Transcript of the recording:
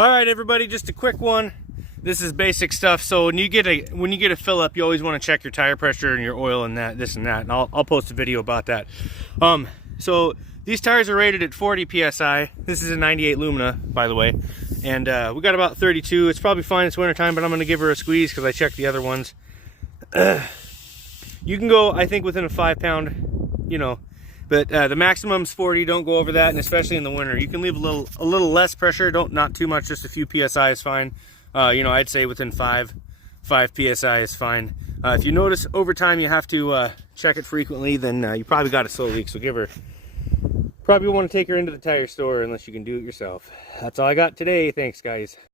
All right, everybody, just a quick one. This is basic stuff. So when you get a fill up, you always want to check your tire pressure and your oil and this and that. And I'll post a video about that. So these tires are rated at 40 psi. This is a 98 Lumina, by the way, and we got about 32. It's probably fine. It's winter time, but I'm going to give her a squeeze because I checked the other ones. You can go, I think, within a 5 pound, you know. But the maximum's 40. Don't go over that, and especially in the winter, you can leave a little less pressure. Not too much. Just a few psi is fine. You know, I'd say within 5 psi is fine. If you notice over time you have to check it frequently, then you probably got a slow leak. So probably want to take her into the tire store unless you can do it yourself. That's all I got today. Thanks, guys.